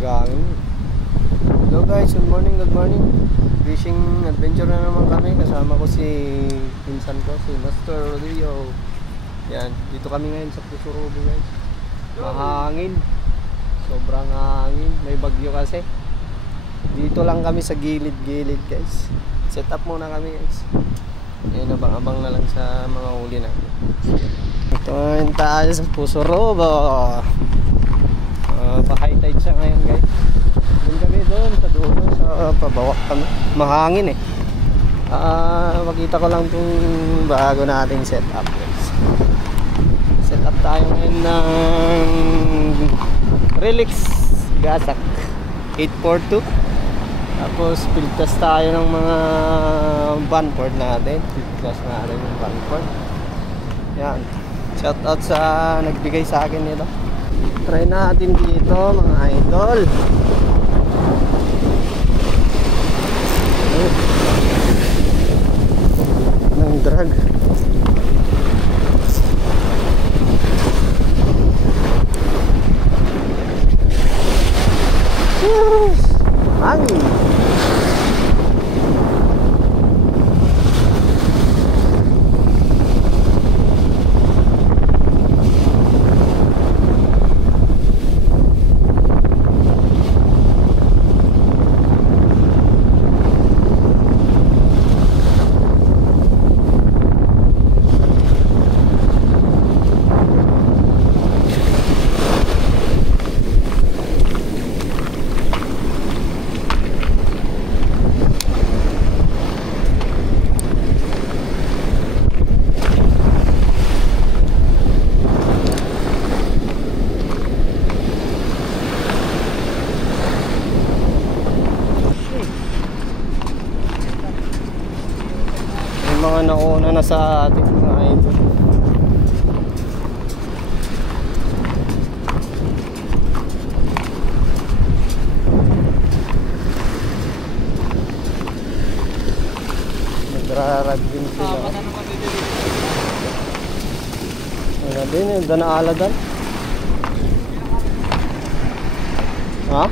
Nagagangin. Hello guys, good morning, good morning. Fishing adventure na naman kami. Kasama ko si pinsan ko, si Master Rodeo. Yan, dito kami ngayon sa Pusurubo guys. Mahangin. Sobrang hangin. May bagyo kasi. Dito lang kami sa gilid-gilid guys. Set up muna kami guys. Ayun, abang-abang na lang sa mga huli natin. Ito ngayon tayo sa Pusurubo. Pa-high tide siya ngayon guys. Doon kami doon sa dulo sa pabawak kami. Mahangin eh. Makita ko lang itong bago nating setup guys. Set up tayo ngayon ng Relix Gasak 842. Tapos field test tayo ng mga vanport natin. Field test natin yung vanport. Yan. Shout out sa nagbigay sa akin nito. Try natin dito mga idol. Ng drag. Hangin. Mga nauna na sa ating mga idol. Nagrarag din sila. Wala din eh, danaala dan. Ha?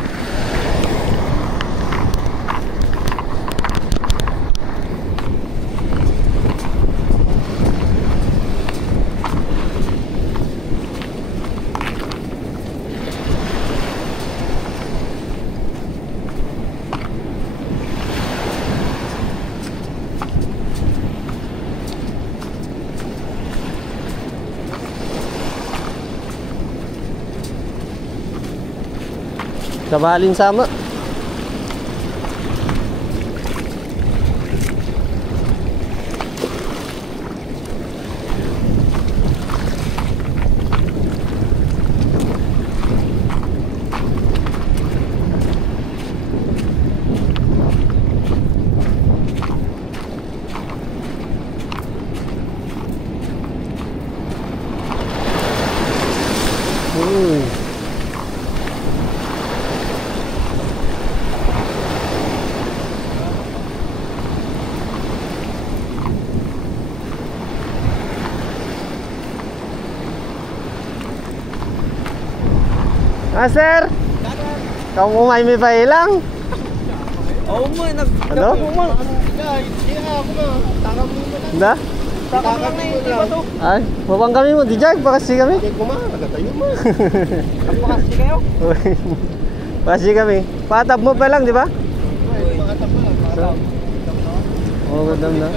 Kabalin sama. Sir, kamu may pa ilang? Oo mo, Ano? ako mo. Taka mo na. Handa? Taka mo na, hindi ba to? Ay, mabang kami mo, di jag, pakasi kami. Hindi ko nagatayo mo. Ang pakasi kayo? Pakasi kami. Patab mo pa lang, di ba? Pakatap mo lang, pakatap. Oo, gandam na.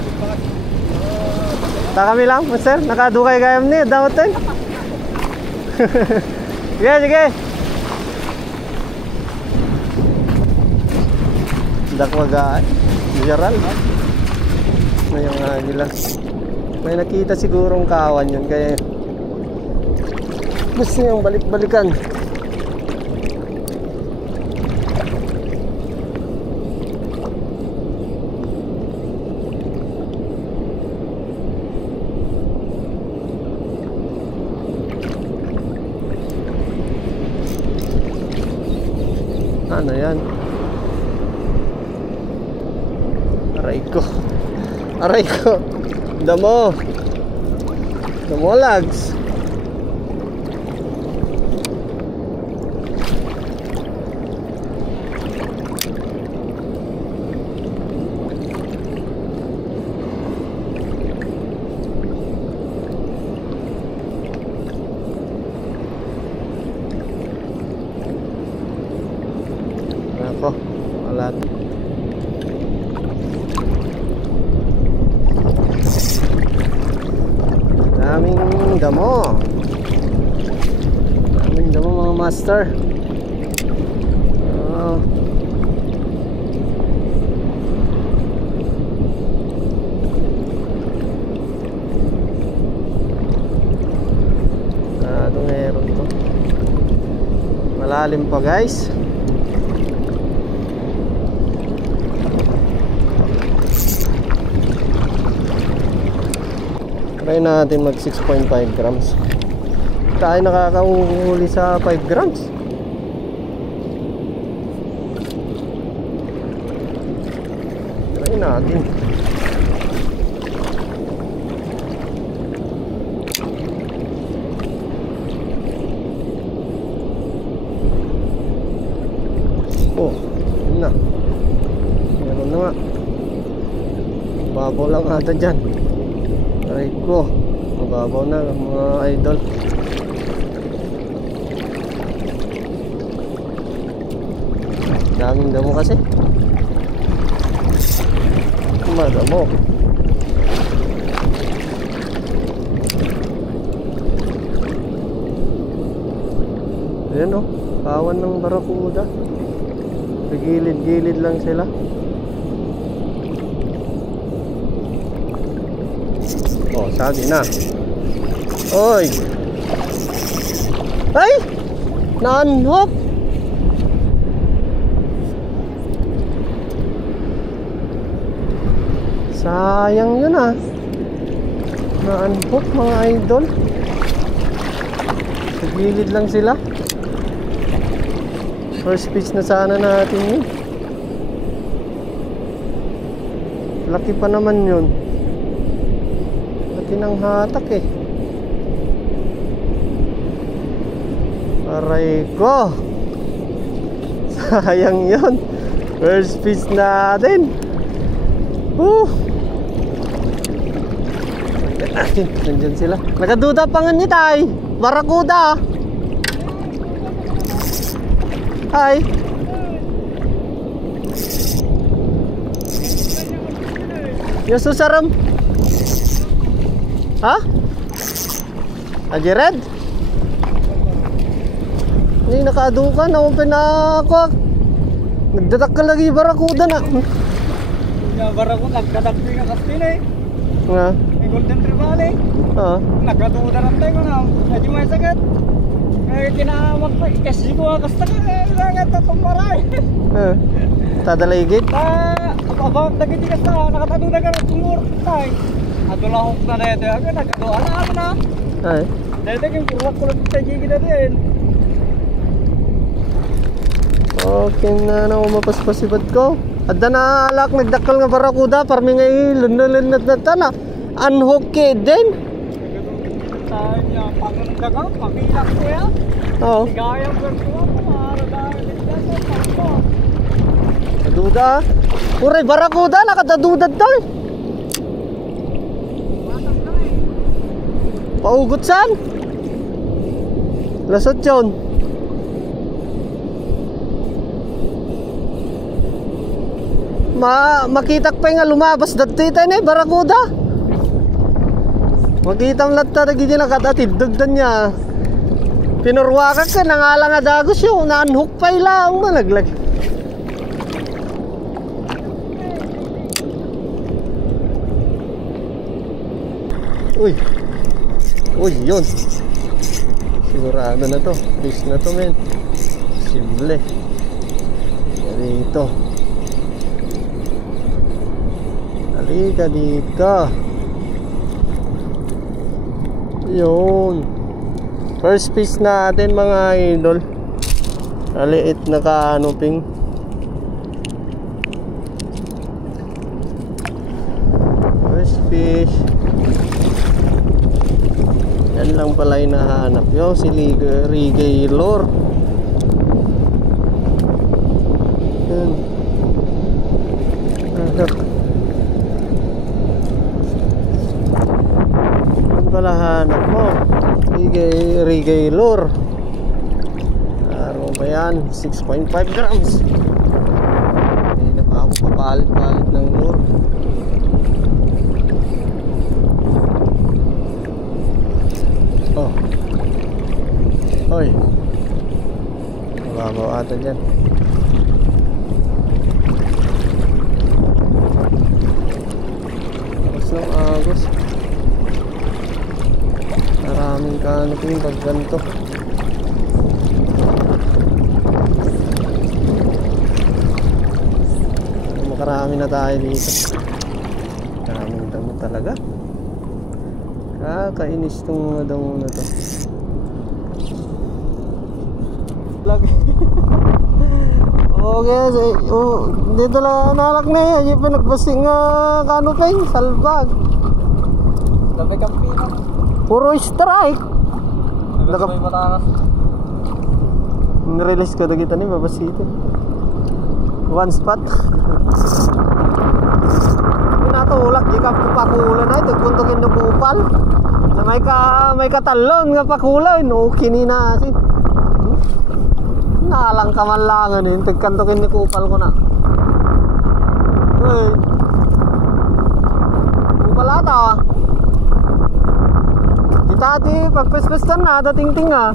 Ta kami lang, sir, nakadukay kayam ni, dapat tayo. Sige, sige. Dakwagaan, Mineral. Ngayong nila. May nakita sigurong kawan yun, kaya gusto niyang balik-balikan. Ano yan? Aray ko. Aray ko. Damo. Damo lags. Nako, wala. Daming damo. Daming damo mga master. Oh. Itong meron to. Malalim pa guys. Try natin mag 6.5 grams. Tayo nakakahuli sa 5 grams. Try natin. Oh, yun na. Meron na nga. Babaw lang ata dyan. Aray ko, mababaw na mga idol. Daming damo kasi. Madamo. Ayan o, kawan ng barakuda. Sa gilid-gilid lang sila. Oh, sabi na. Oy. Ay! Na-unhook. Sayang yun ah. Na-unhook mga idol. Sa gilid lang sila. First pitch na sana natin yun. Laki pa naman yun. Ng hatak eh. Aray ko. Sayang yun. First piece natin. Nandyan sila. Nakaduda pa nga ni Tay. Barakuda. Hi. Yung susaram. Ha? Aji red? Hindi nakaduka na open na ako. Nagdadak ka lagi barakuda na. Yung barakuda nagdadak nga kastin eh. Nga? May golden retriever eh. Oo. Nagkatuda lang tayo na. Medyo may sakit. Eh kinawag pa. Kasi ko kasta ka eh. Ilangan tatong maray. Tadaligid? Abang dagiti ka sa nakataduda ka ng tumur tayo. Adulahok na dito. Nagkaduan na ako na. Ay. Dito yung kurwak ko lang sa gigit na din. Okay na mapaspasibad ko. Adda na alak nagdakal nga barakuda. Parmi nga lunulunod na tana. Unhook din. Tayo niya. Pagkakang pamilak ko yan. Oo. Sigayang bersuwa ko. Maara dahil dito sa Duda. Uray barakuda nakatadudad tol. Paugot saan? Lasot yun. Makitak pa nga lumabas dati tayo na barakuda. Makita mo lahat na gini nakatatid dagdan niya. Pinurwakan ka nangala nga dagos yun. Na-unhook pa ilang malaglag. Uy. Uy, yun. Sigurado na to. Fish na to, men. Simple. Dito. Halika dito. Yun. First fish natin mga idol. Aliit na ka-anuping. First fish. Yan lang pala yung nahanap yun. Si Rigay Lure. Yan. Yan pala hanap mo. Rigay Lure. Ano ba yan? 6.5 grams. papalit-palit ng lure. Oh. Hoy. Mababaw ata dyan. Agos lang, agos. Maraming canopy pag ganito. Makarami na tayo dito. Maraming damo talaga. Kakainis itong mga damo na to. Lagi. Okay, dito lang nalak na yan. Yung pinagbasing canopy, salbag. Labi kampino. Puro strike. Nagkasabay matakas. Nirelease ko na kita ni babasito. One spot. Pinatulak di ka pakulan na ito kuntukin na kupal. Na may katalon nga pakulan. Okay ni na si. Nalang kamanlangan eh. Pagkantukin ni kupal ko na. Uy. Kupal ata ah. Di pagpespestan na dating-ting ah.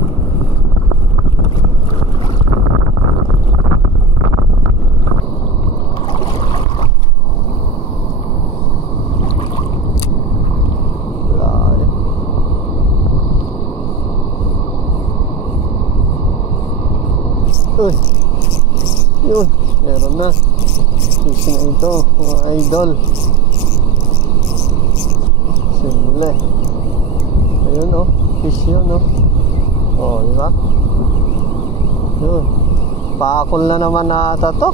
Uy, yun, meron na. Fishing ito, mga idol. Simple. Ayun oh, fish yun oh. Oh, diba? Yun. Pakol na naman ata to.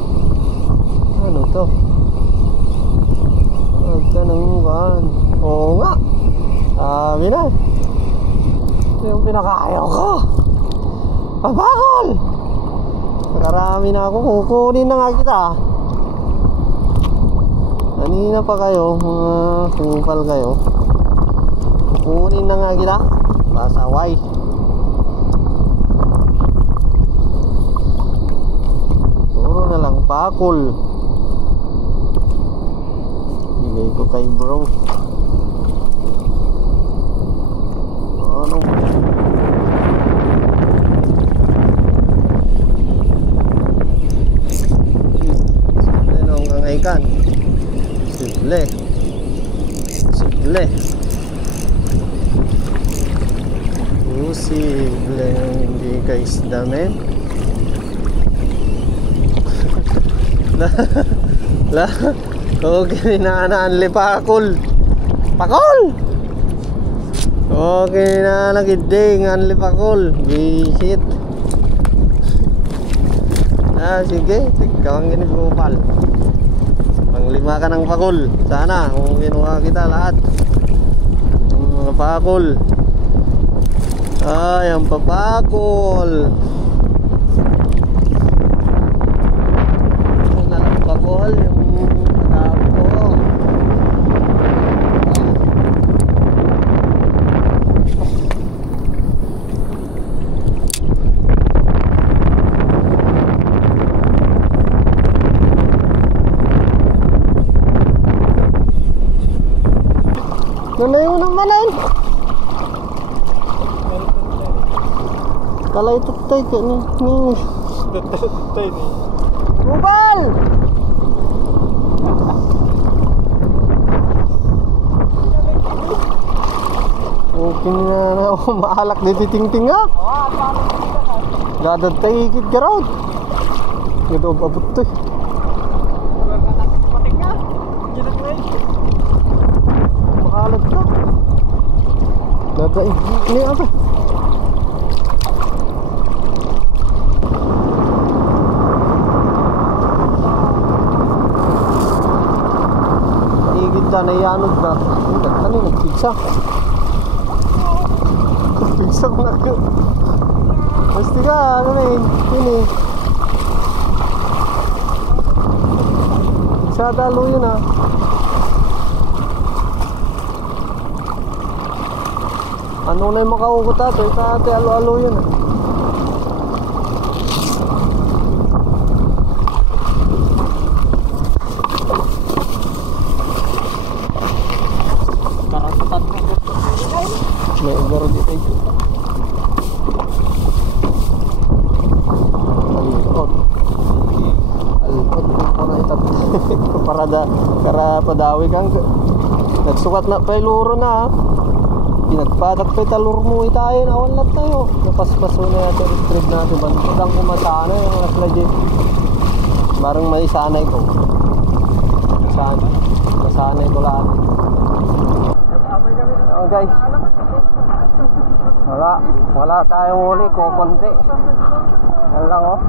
Ano to? Huwag ka nang buwan. Oo nga. Sabi na. Ito yung pinakaayaw ko. Papakol! Marami na ako, kukunin na nga kita. Kanina pa kayo, mga kupal kayo. Kukunin na nga kita. Pasaway. Puro na lang pakol. Bigay ko kay bro. Ano? Ikan simple simple hindi ka isda men la okay na naanli pakol okay na nagiding anli pakol visit sige tigawang gini kupal. Panglima ka ng pakol. Sana kung kinuha kita lahat ng mga pakol. Ay, ang papakol. Ano na lang pakol yung tapo. Nalayo naman na yun. Kalay tutay ka ni tutay ni Rubal! Okay na ako maalak dito ting-ting ha. Dadatay higit ka raw. Gado abot to. Maalak to. Dadatay ini apa? Na yanod na. Ano yung pizza? Pizza ko na ko. Basti ka, ano na yun? Yun eh. Pizza dalo yun ah. Ano na yung makaugot ato? Ito alo-alo yun ah. para padawi kang nagsukat na pa luro na. Pinagpatak pa talur mo tayo na walat tayo. Napaspaso na yato retrieve natin. Bantang kumasana yung alas legit. Barang may sanay ko. Masanay ko lahat. Oh guys. Wala tayong huli ko konti. Yan lang oh.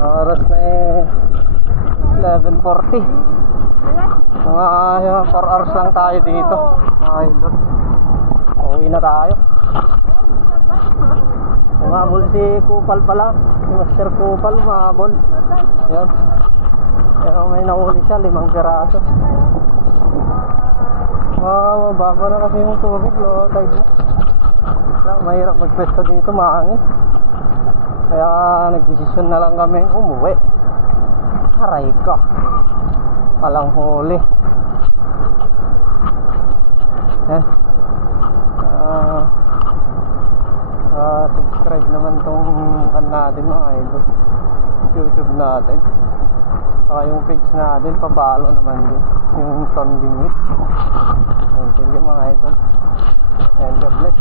Oras na 11:40. Mga 4 hours lang tayo dito. Mga idol. Uwi na tayo. Umabol si Kupal pala. Si Master Kupal umabol. Yan. Pero may nahuli siya 5 piraso. Mababa na kasi yung tubig, low tide. Mahirap magpwesto dito, mahangin. Kaya nagdesisyon na lang kami umuwi. Aray ko, walang huli. Subscribe naman tong kan natin mga idol, YouTube natin. Saka yung page natin, papalo naman din yung Ton Bingit. Thank you mga idol. And God bless.